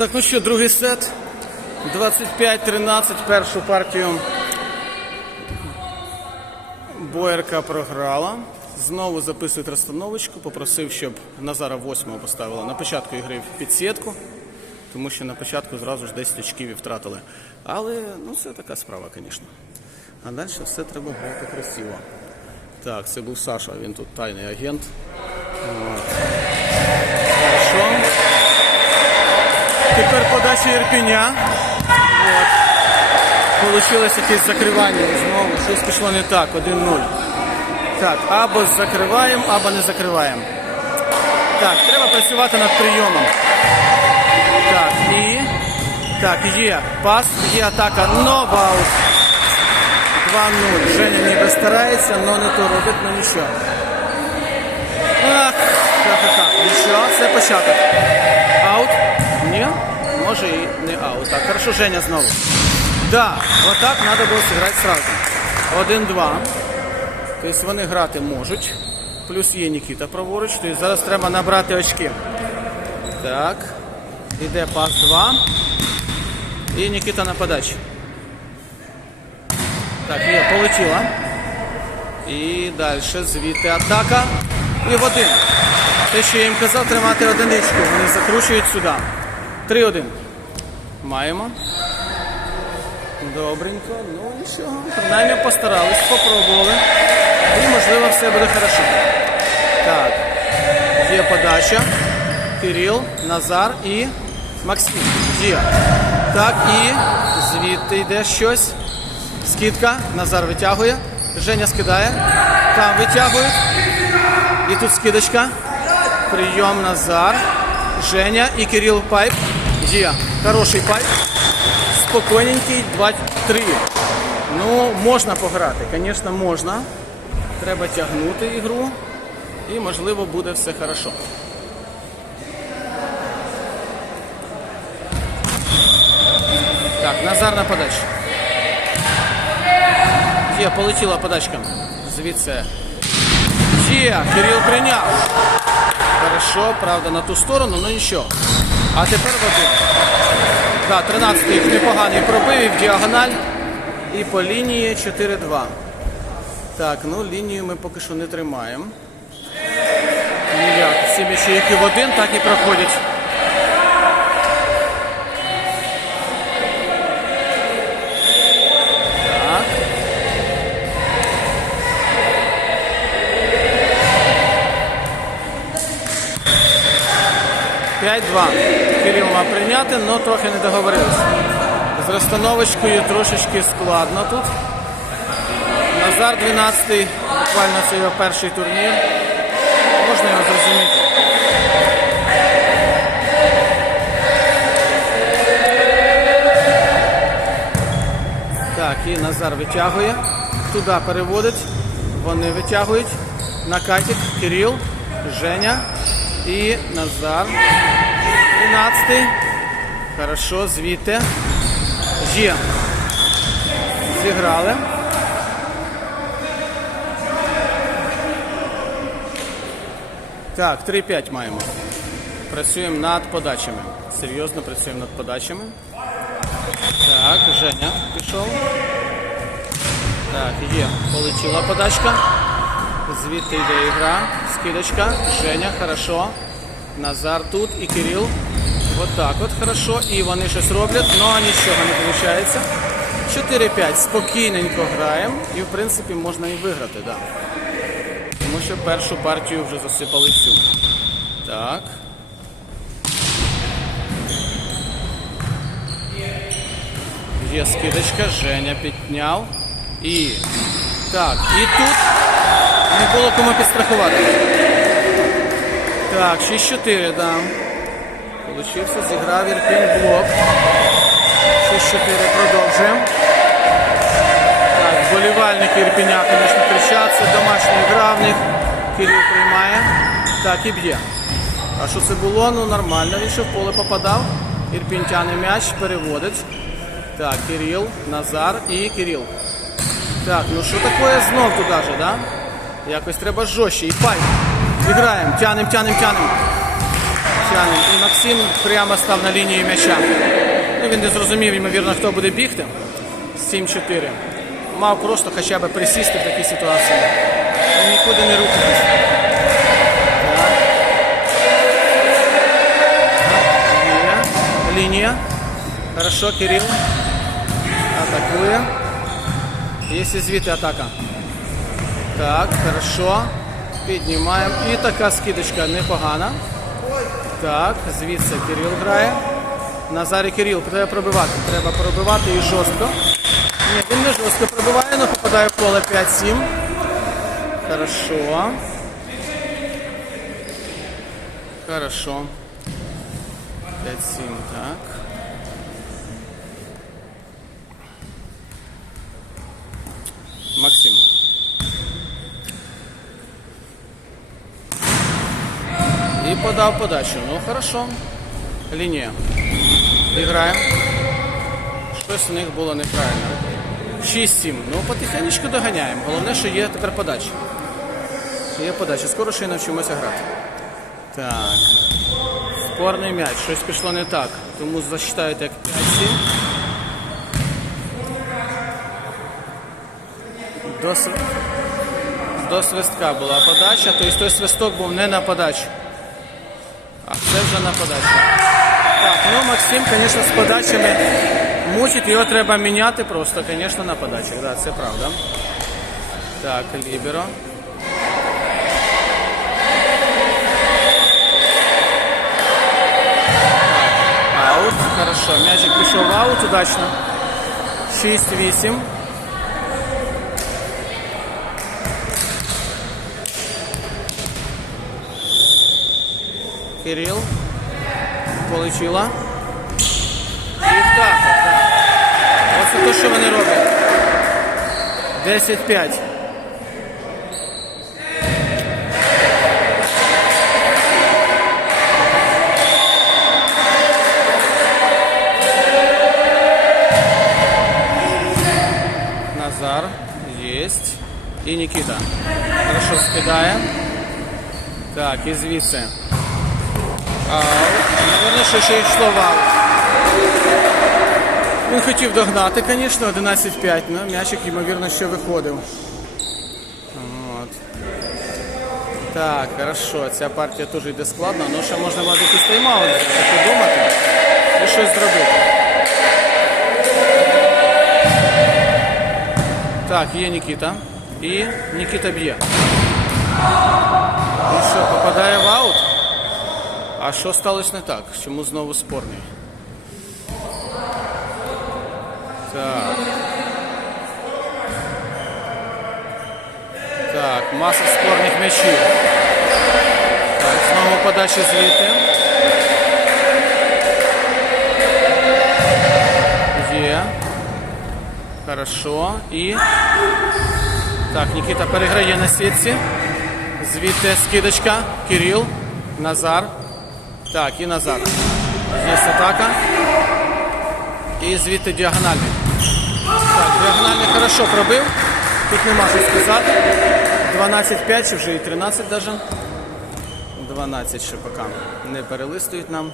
Так, ну що, другий сет. 25-13 першу партію. Боярка програла. Знову записують розстановочку. Попросив, щоб Назара 8 поставила на початку ігри в підсітку, тому що на початку зразу ж 10 очків і втратили. Але ну, це така справа, звісно. А далі все треба грати красиво. Так, це був Саша, він тут тайний агент. От. Тепер подача Ірпіня. Получилось якесь закривання знову. Щось пішло не так, 1-0. Так, або закриваємо, або не закриваємо. Так, треба працювати над прийомом. Так, і. Так, є пас, є атака, новаут. 2-0. Женя ніби старається, але не то робить, ну нічого. Ах, ха-ха-ха. Нічого, це початок. Ні? Може і не аут. Так, хорошо, Женя знову. Да, отак треба було зіграти сразу. 1-2. Тобто вони грати можуть. Плюс є Нікіта праворуч. Тобто зараз треба набрати очки. Так. Іде пас 2. І Нікіта на подачі. Так, є, полетіла. І далі звідти атака. І в один. Те, що я їм казав, тримати одиничку. Вони закручують сюди. 3-1. Маємо. Добренько. Ну нічого. Принаймні постарались, попробували. І можливо все буде хорошо. Так. Є подача. Кирил, Назар і Максим. Є. Так, і звідти йде щось. Скидка. Назар витягує. Женя скидає. Там витягують. І тут скидочка. Прийом Назар. Женя і Кирил пайп. Є. Хороший пайп. Спокійненький 2-3. Ну, можна пограти, звісно, можна. Треба тягнути ігру. І можливо буде все хорошо. Так, Назар на подачу. Є, полетіла подачка. Звідси. Є, Кирил прийняв. Хорошо, правда, на ту сторону, ну нічого. А тепер в один. Так, 13 їх непоганий пробив і в діагональ. І по лінії 4-2. Так, ну лінію ми поки що не тримаємо. Ніяк. Всі м'ячі, які в один, так і проходять. 5-2. Кирил мав прийняти, але трохи не договорилися. З розстановочкою трошечки складно тут. Назар 12-й, буквально це його перший турнір. Можна його зрозуміти. Так, і Назар витягує. Туди переводить. Вони витягують. На Катік, Кирил, Женя і Назар. 12-й. Хорошо, звідти. Є. Зіграли. Так, 3-5 маємо. Працюємо над подачами. Серйозно працюємо над подачами. Так, Женя пішов. Так, є. Полетіла подачка. Звідти йде ігра. Скидочка. Женя, хорошо. Назар тут і Кирил. Вот так от хорошо. І вони щось роблять, але нічого не виходить. 4-5. Спокійненько граємо. І в принципі можна і виграти. Да. Тому що першу партію вже засипали всю. Так. Є скидочка, Женя підняв. І. Так, і тут не було кому підстрахувати. Так, 6-4, да. Получився, зіграв Ірпінь блок. 6-4 продовжуємо. Так, вболівальники Ірпіня, звісно, кричать, це домашня гра в. Кирил приймає. Так, і б'є. А що це було? Ну нормально, він ще в поле попадав. Ірпінь тяне м'яч, переводить. Так, Кирил, Назар і Кирил. Так, ну що таке знов туди же, да? Якось треба жорстче. І пайп. Відграємо, тянем, тянем, тянем. духмяним. І Максим прямо став на лінії м'яча. Ну, він не зрозумів, ймовірно, хто буде бігти. 7-4. Мав просто хоча б присісти в такій ситуації. І нікуди не рухатись. Так. Є. Лінія. Хорошо, Кирил. Атакує. Є і звідти атака. Так, хорошо. Піднімаємо. І така скидочка непогана. Так, звідси Кирил грає. Назар і Кирил, треба пробивати. Треба пробивати і жорстко. Ні, він не жорстко пробиває, але попадає в поле 5-7. Хорошо. Хорошо. 5-7, так. Максим. І подав подачу. Ну, хорошо. Лінія. Іграємо. Щось у них було неправильно. 6-7. Ну, потихенечку доганяємо. Головне, що є тепер подача. Є подача. Скоро ще й навчимося грати. Так. Спорний м'яч. Щось пішло не так. Тому засчитають як 5-7. До, до свистка була подача, тобто той свисток був не на подачу. А це вже на подачу. Так, ну Максим, звісно, з подачами мучить, його треба міняти просто, звісно, на подачах. Да, це правда. Так, Ліберо. Аут, хорошо. М'ячик пішов в аут, удачно. 6-8. Кирил. Полетіла. І так, так. Оце те, що вони роблять. 10-5. Назар. Есть. І Нікіта. Хорошо скидає. Так, і звідси. Вони ще йшло в. Він хотів догнати, звісно, 11-5, але м'ячик, ймовірно, ще виходив. Так, хорошо, ця партія теж йде складно, але ще можна мати якийсь тайм-аут подумати і щось зробити. Так, є Нікіта. І Нікіта б'є. І що, попадає в аут? А що сталося не так? Чому знову спорний? Так. Так, маса спорних м'ячів. Так, знову подача звідти. Є. Хорошо. І. Так, Нікіта переграє на сітці. Звідти скидочка. Кирил. Назар. Так, і Назар. Є атака. І звідти діагональний. Так, діагональний хорошо пробив. Тут нема що сказати. 12-5 чи вже і 13 навіть. 12 ще поки не перелистують нам.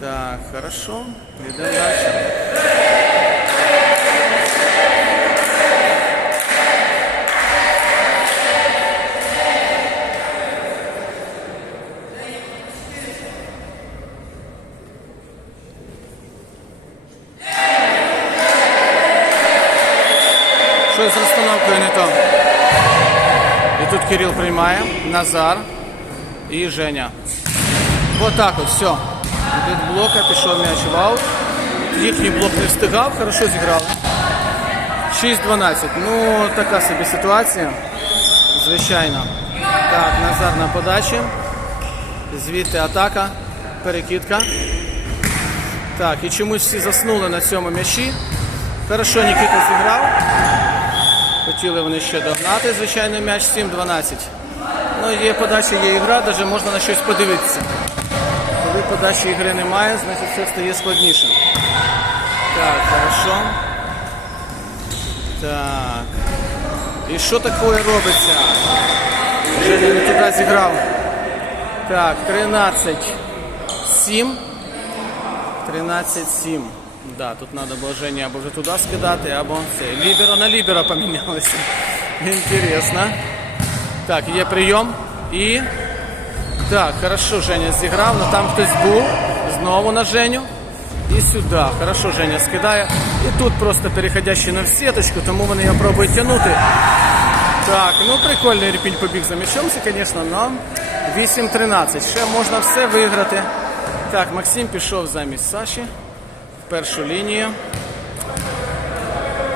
Так, хорошо. Йдемо далі. Кирил Назар і Женя. Отак от, все. Від блока пішов м'яч в аут. Їхній блок не встигав, хорошо зіграли. 6-12. Ну, така собі ситуація. Звичайно. Так, Назар на подачі. Звідти атака, перекидка. Так, і чомусь всі заснули на цьому м'ячі. Хорошо Нікіта зіграв. Хотіли вони ще догнати, звичайно, м'яч 7-12. Ну, є подача, є ігра, навіть можна на щось подивитися. Коли подачі ігри немає, значить все стає складніше. Так, хорошо. Так. І що таке робиться? Женя не туди зіграв. Так, 13, 7. 13-7. Да, тут треба було Жені або вже туди скидати, або це. Ліберо на ліберо помінялося. Інтересно. Так, є прийом. І. Так, хорошо, Женя зіграв, але там хтось був. Знову на Женю. І сюди. Хорошо, Женя скидає. І тут просто переходящий на сіточку, тому вони його пробують тягнути. Так, ну прикольний Ірпінь побіг за м'ячом, звісно, но 8-13. Ще можна все виграти. Так, Максим пішов замість Саші в першу лінію.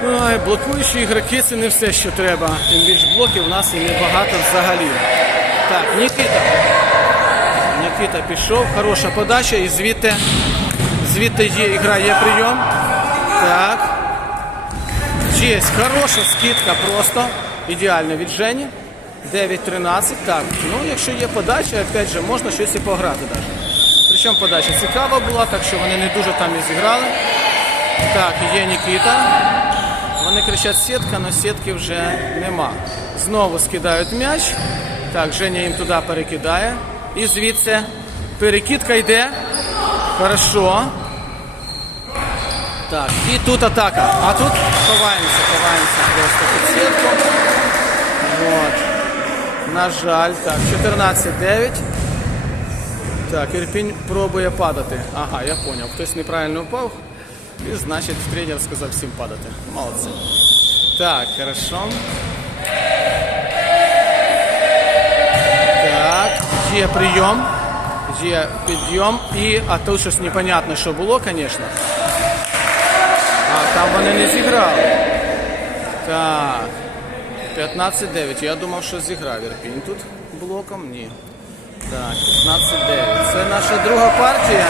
Ой, блокуючі ігроки це не все, що треба. Тим більш блоків у нас і небагато взагалі. Так, Нікіта. Нікіта пішов, хороша подача і звідти, звідти є ігра, є прийом. Так. Є хороша скидка просто. Ідеально від Жені. 9-13. Так, ну якщо є подача, опять же, можна щось і пограти навіть. Причому подача цікава була, так що вони не дуже там і зіграли. Так, є Нікіта. Вони кричать сітка, але сітки вже нема. Знову скидають м'яч. Так, Женя їм туди перекидає. І звідси перекидка йде. Хорошо. Так, і тут атака. А тут ховаємося, ховаємося просто під сітку. Вот. На жаль, так, 14-9. Так, Ірпінь пробує падати. Ага, я зрозумів. Хтось неправильно впав. І значить тренер сказав всім падати. Молодці. Так, хорошо. Так, є прийом. Є підйом. І, а тут щось непонятне, що було, звісно. А там вони не зіграли. Так. 15-9. Я думав, що зіграв Ірпінь тут блоком. Ні. Так, 15-9. Це наша друга партія.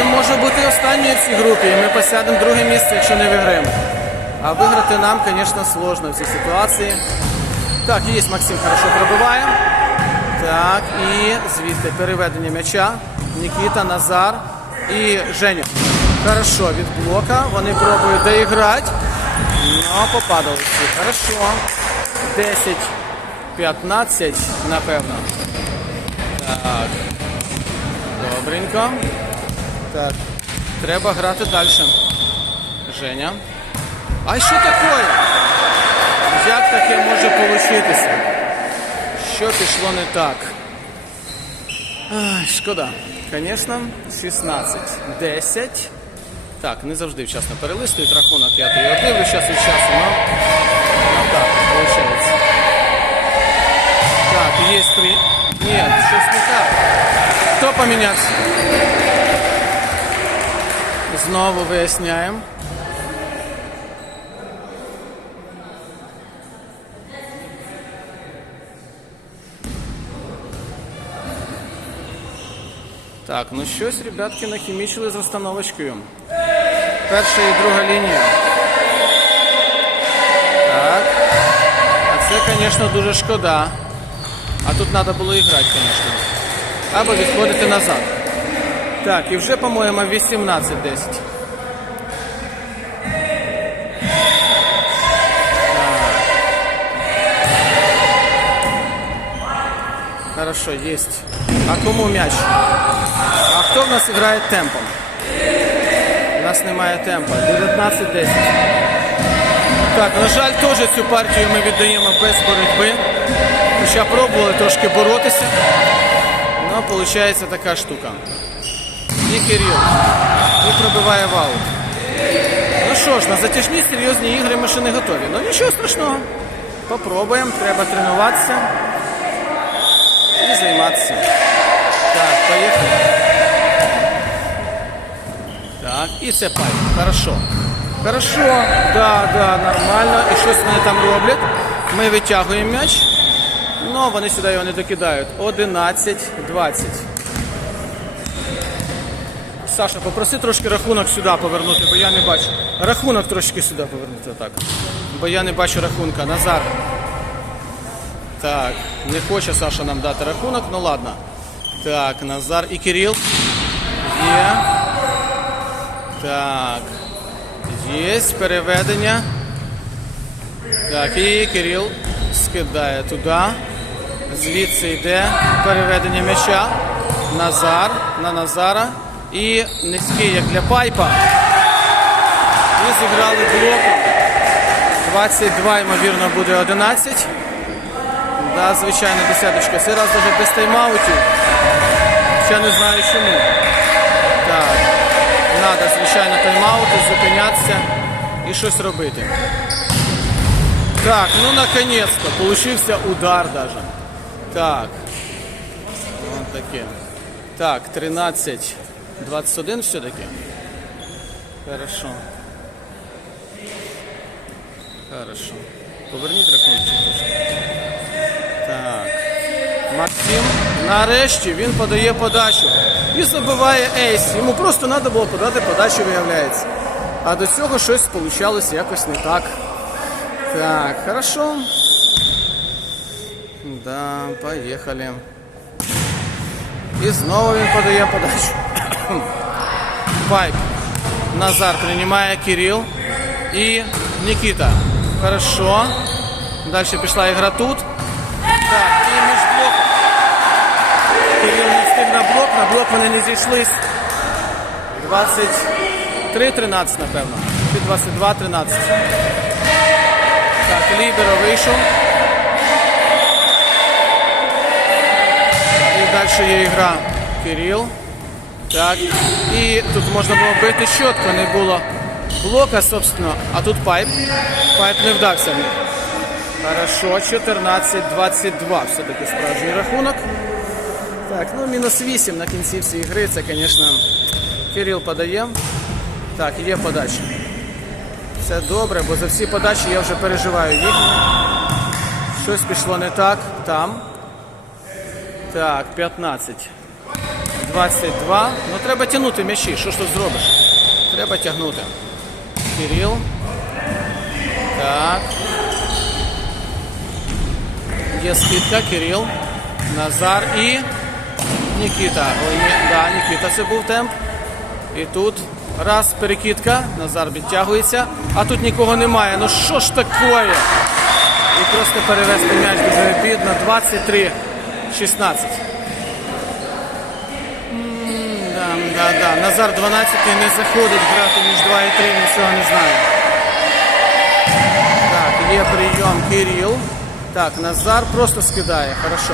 І може бути остання в цій групі. І ми посядемо друге місце, якщо не виграємо. А виграти нам, звісно, сложно в цій ситуації. Так, є Максим хорошо пробиває. Так, і звідти переведення м'яча. Нікіта, Назар і Женя. Хорошо, від блока. Вони пробують доіграти. Ну, попадали всі. Хорошо. 10, 15, напевно. Так. Добренько. Так. Треба грати далі. Женя. А що таке? Як таке може получитися? Що пішло не так? Ай, шкода. Звісно, 16. 10. Так, не завжди вчасно перелистують рахунок, я то дивлю час від часу, але ну, так, виходить. Так, є три. Ні, щось не так. Хто помінявся? Знову виясняємо. Так, ну щось, ребятки, нахімічили з розстановочкою. Перша і друга лінія. Так. А це, звісно, дуже шкода. А тут треба було і грати, звісно. Або відходити назад. Так, і вже, по-моєму, 18-10. Хорошо, есть. А кому м'яч? А хто в нас грає темпом? У нас немає темпа. 19-10. Так, на жаль, теж цю партію ми віддаємо без боротьби. Хоча пробували трошки боротися. Ну, виходить така штука. І Кирил. І пробиває в аут. Ну що ж, на затяжні серйозні ігри ми ще не готові. Ну нічого страшного. Попробуємо, треба тренуватися і займатися. Так, поїхали. Так, і це пай. Хорошо. Хорошо. Да, да, нормально. І щось вони там роблять. Ми витягуємо м'яч. Ну, вони сюди його не докидають. 11-20. Саша, попроси трошки рахунок сюди повернути, бо я не бачу. Рахунок трошки сюди повернути, так. Бо я не бачу рахунка. Назар. Так, не хоче Саша нам дати рахунок, ну ладно. Так, Назар і Кирил. Є. Так. Є переведення. Так, і Кирил скидає туди. Звідси йде переведення м'яча. Назар на Назара. І низький, як для пайпа. І зіграли блоком. 22, ймовірно, буде 11. Да, звичайно, десяточка. Цей раз навіть без тайм-аутів. Ще не знаю чому. Так. Треба, звичайно, тайм-аути, зупинятися і щось робити. Так, ну наконец-то. Получився удар даже. Так. Вот таке. Так, 13. 21 все-таки. Хорошо. Хорошо. Поверніть рахуночок. Так. Максим. Нарешті він подає подачу. І забиває ейс. Йому просто треба було подати подачу, виявляється. А до цього щось получалось якось не так. Так, хорошо. Да, поїхали. І знову він подає подачу. Пайп. Назар принимає Кирилл і Никита. Хорошо. Дальше пішла ігра тут. Так, і між блоком. Кирил не встиг на блок, на блок вони не зійшлись. 23-13, напевно. Чи 22-13. Так, Ліберо вийшов. І далі є ігра Кирил. Так. І тут можна було бити чітко, не було блока, собственно, а тут пайп. Пайп не вдався. Хорошо, 14-22 все-таки справжній рахунок. Так, ну мінус 8 на кінці всієї гри, це, звісно, Кирил подає. Так, є подача. Все добре, бо за всі подачі я вже переживаю їх. Щось пішло не так там. Так, 15. 22. Ну треба тягнути м'ячі. Що ж тут зробиш? Треба тягнути. Кирил. Так. Є скидка, Кирил. Назар і Нікіта. Ой, да, Нікіта це був темп. І тут раз перекидка, Назар відтягується, а тут нікого немає. Ну що ж таке? І просто перевести м'яч дуже обідно. 23-16. М, Да, да, да. Назар 12 не заходить грати між 2 і 3, нічого не знає. Так, є прийом Кирил. Так, Назар просто скидає, хорошо.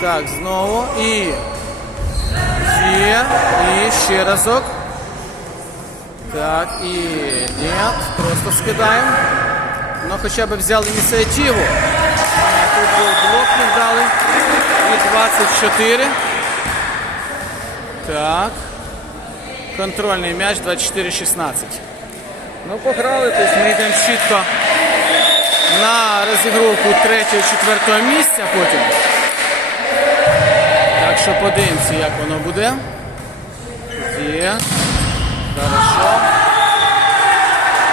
Так, знову і є, і ще разок. Так, і ні, просто скидаємо. Ну хоча б взяли ініціативу. А, Тут був блок не вдали. І 24. Так. Контрольний м'яч 24-16. Ну, пограли, тобто ми йдемо чітко на розігровку 3-4 місця потім. Так що подивимося, як воно буде. Є. Хорошо.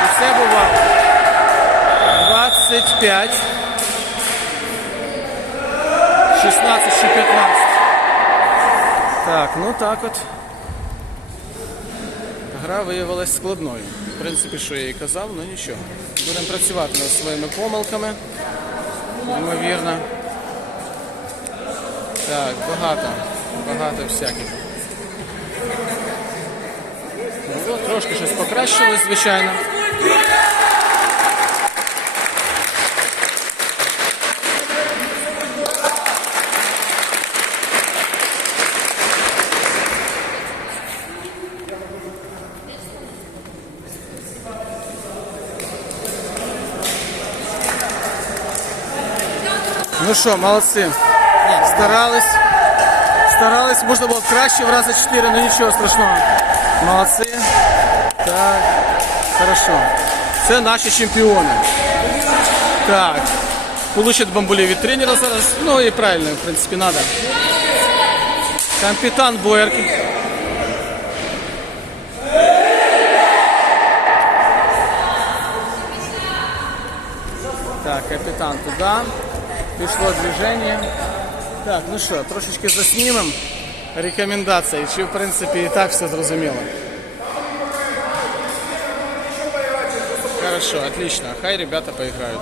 І це бувало. 25. 16 чи 15. Так, ну так от. Гра виявилась складною. В принципі, що я і казав, ну нічого. Будемо працювати над своїми помилками. Ймовірно. Так, багато, багато всяких. Ну, трошки щось покращилось, звичайно. Ну що, молодці. Старались. Старались, можна було б краще в рази 4, але нічого страшного. Молодці. Так. Хорошо. Це наші чемпіони. Так. Получать бамбулі від тренера зараз. Ну і правильно, в принципі, треба. Капітан Буерки. Так, капитан туда. Пішло движение. Так, ну що, трошечки заснімемо рекомендації, чи в принципі і так все зрозуміло. Хорошо, отлично. Хай ребята поиграют.